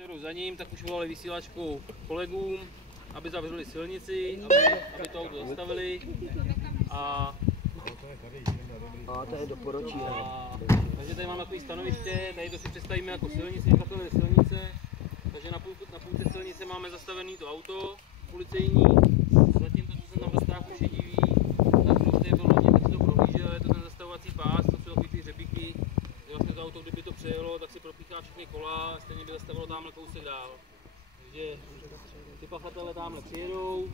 co jdou za ním, tak už volali vysílačkou kolegům, aby zavřeli silnici, aby to auto zastavili. A to je doporučí. Takže tady mám takový stanoviště, tady to si představíme jako silnici, takové silnice. Takže na půlce silnice máme zastavené to auto policejní. Zatím to, co se tam ve strachu šediví, tak to v té vlně, tak si to prohlížel, je to ten zastavovací pás, to jsou takový ty hřebíky. Vlastně to auto, kdyby to přejelo, tak si propíchá všechny kola, stejně by zastavilo tamhle kousek dál. Takže ty pachatelé tamhle přijedou,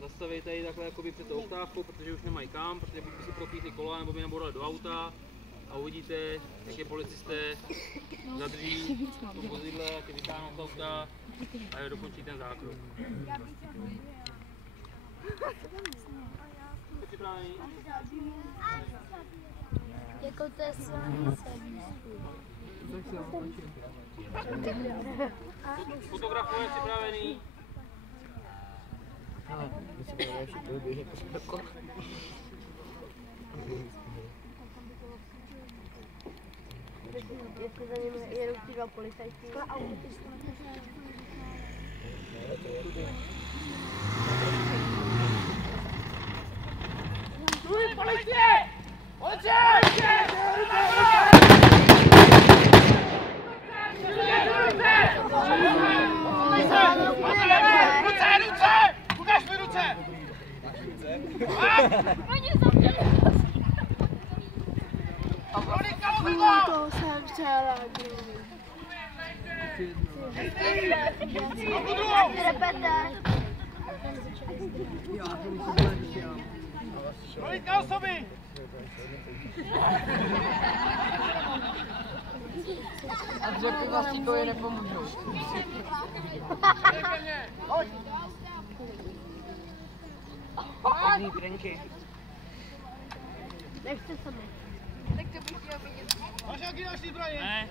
zastaví tady takhle jakoby před tou oktávkou, protože už nemají kam, protože buď by si propíchli kola, nebo by nabourali do auta. A uvidíte, jak je policisté zadrží v tom vozidle, jak je vytáhnou z auta a je dokončí ten zákrok. Jste připravení? Jako to je silnice. Fotografové připravený? Jestli za nimi jedou ty dva policajti. Policie! Policie! Ruce! Ukaž mi ruce! To jsem chtěla. Kolik na osoby? A dřepy vlastníkovi nepomůžou. Pěkný prinky. Nechce se mi. Tak to bych chtěla vidět. Máš nějaký další zbraně? Ne.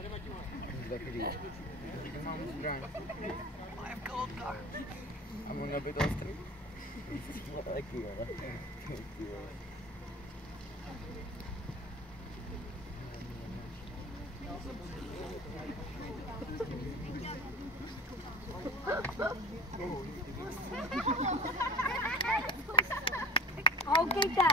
Mám zbraň. Ale v kolotkách. A mohla by to ostrý? Taky jo. Houkejte!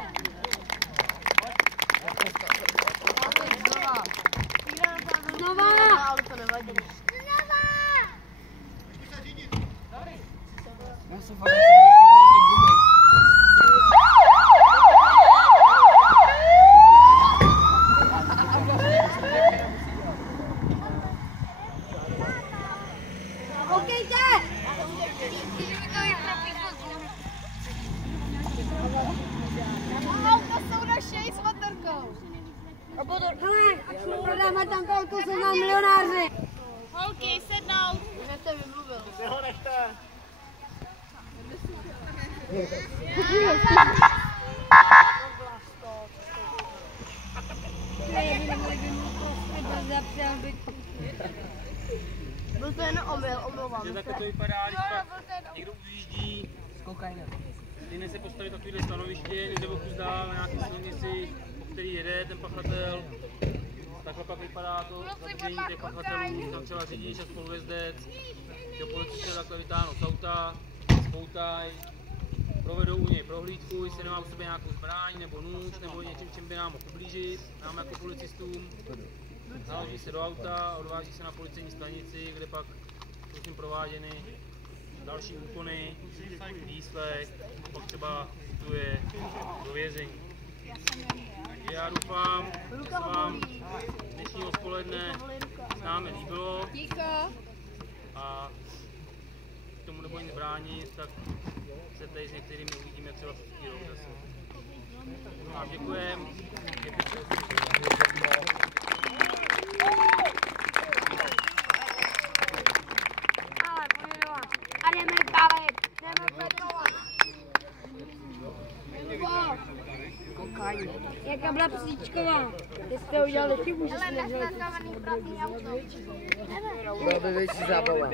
Znova! Ale to nevadí. Znova! Já se fakt nepěknou ty gumy. Houkejte! Auta jsou naše s motorkou. Hele, prodáme tam to auto, jsou nám milionáři. Holky, sednout. Už jste vymluvil. Ty ho nechte. Byl to jen omyl, omlouvám Takže se. takhle to vypadá, když pak někdo ujíždí, S kokainem. stejně se postaví takovýhle stanoviště, někde o kus dál na nějaké silnici, po který jede ten pachatel. Takhle pak vypadá to zadržení těch pachatelů, tam třeba řidič a spolujezdec. Že policisté takhle vytáhnou z auta, spoutají, provedou u něj prohlídku, jestli nemá u sebe nějakou zbraň nebo nůž nebo něčím, čím by nám mohl ublížit, nám jako policistům. Naloží se do auta a odváží se na policejní stanici, kde pak jsou tím prováděny další úkony, výslech, pak třeba putuje do vězení. Takže já doufám, že se vám dnešní odpoledne s námi líbilo a k tomu nebo nic bránit, tak se tady s některými uvidíme třeba příští rok zase. Vám děkujeme. A jdeme balit, jdeme petovat. Jaká byla psíčková? Jste udělali chybu, že jste nevzali psíčkovou. Byla by větší zábava.